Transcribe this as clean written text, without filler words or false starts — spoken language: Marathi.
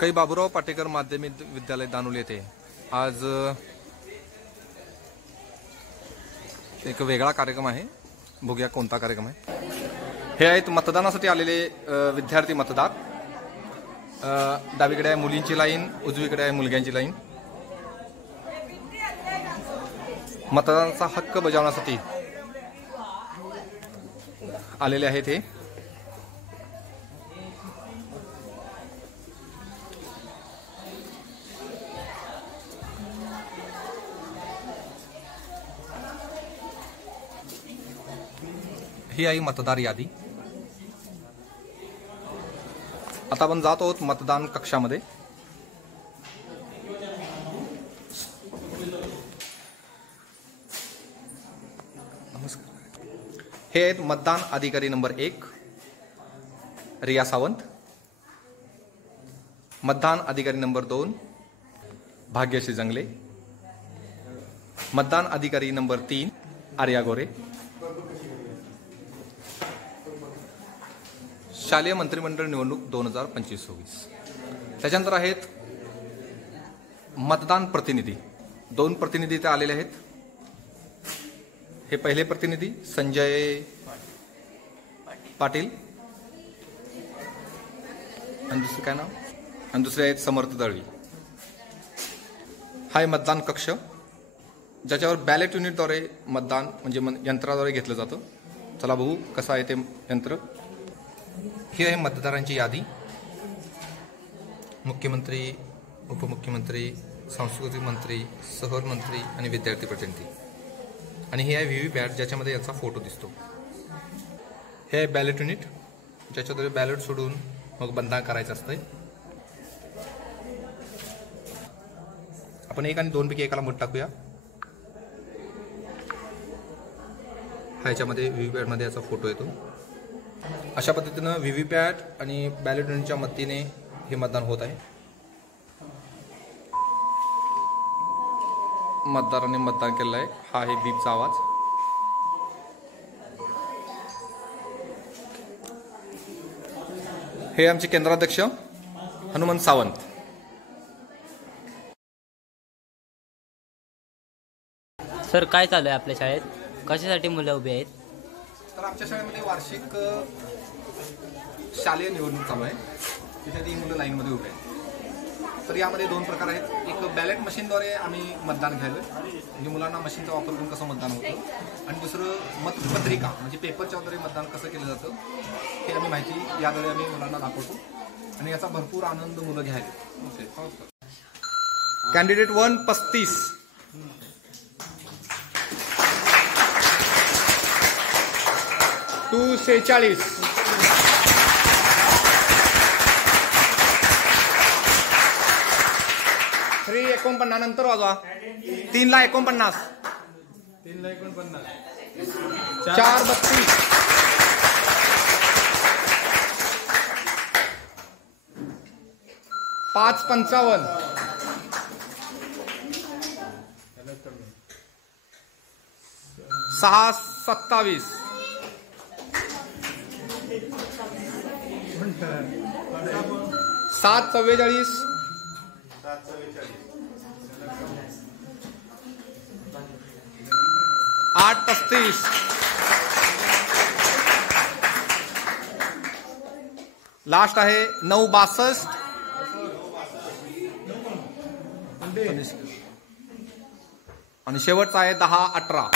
काही बाबूराव पाटेकर माध्यमिक विद्यालय दानोली येथे आज एक वेगळा कार्यक्रम आहे। बघूया कोणता कार्यक्रम आहे। हे आहेत मतदानासाठी आलेले विद्यार्थी मतदार। डावीकडे आहे मुलींची लाईन, उजवीकडे आहे मुलग्यांची लाईन। मतदानाचा हक्क बजावण्यासाठी आलेले आहेत हे। ही आहे मतदार यादी। आता आपण जात आहोत मतदान कक्षामध्ये। नमस्कार। हे आहेत मतदान अधिकारी नंबर 1 रिया सावंत, मतदान अधिकारी नंबर 2 भाग्यश्री जंगले, मतदान अधिकारी नंबर 3 आर्या गोरे, शालेय मंत्रिमंडळ निवडणूक 2025-26। त्याच्यानंतर आहेत मतदान प्रतिनिधी। 2 प्रतिनिधी ते आलेले आहेत। हे पहिले प्रतिनिधी संजय पाटील आणि दुसरे काय नाव, आणि दुसरे आहेत समर्थ दळवी। हा आहे मतदान कक्ष ज्याच्यावर बॅलेट युनिटद्वारे मतदान म्हणजे यंत्राद्वारे घेतलं जातं। चला बघू कसं आहे ते यंत्र। ही आहे मतदारांची यादी। मुख्यमंत्री, उपमुख्यमंत्री, सांस्कृतिक मंत्री, शहर मंत्री आणि विद्यार्थी प्रतिनिधी। आणि हे आहे व्हीव्हीपॅट ज्याच्यामध्ये याचा फोटो दिसतो। हे आहे बॅलेट युनिट ज्याच्याद्वारे बॅलेट सोडून मग मतदान करायचं असतंय। आपण 1 आणि 2 पैकी एकाला मत टाकूया। ह्याच्यामध्ये व्हीव्हीपॅटमध्ये याचा फोटो येतो। अशा पद्धतीनं व्हीव्हीपॅट आणि बॅलेट युनिटच्या मदतीने हे मतदान होत आहे। मतदारांनी मतदान केलेलं आहे। हा आहे बीपचा आवाज। हे आमचे केंद्राध्यक्ष हनुमंत सावंत। सर काय चालू आहे आपल्या शाळेत? कशासाठी मुलं उभी आहेत? तर आमच्या शाळेमध्ये वार्षिक शालेय निवडणूक चालू आहे। तिथे 3 मुलं लाईनमध्ये उभे आहेत। तर यामध्ये 2 प्रकार आहेत। एक बॅलेट मशीनद्वारे आम्ही मतदान घ्यायला, म्हणजे मुलांना मशीनचा वापर करून कसं मतदान होतं, आणि दुसरं मतपत्रिका म्हणजे पेपरच्या द्वारे मतदान कसं केलं जातं हे आम्ही माहिती याद्वारे आम्ही मुलांना दाखवतो आणि याचा भरपूर आनंद मुलं घ्यायला। कॅन्डिडेट 1 35, टू 46, 3 49 नंतर वाजवा। 3 ला 49, 4 32, 5 55, 6 27, 7 44, 8 35, लास्ट आहे 9 62, आणि शेवटचा आहे 10 18।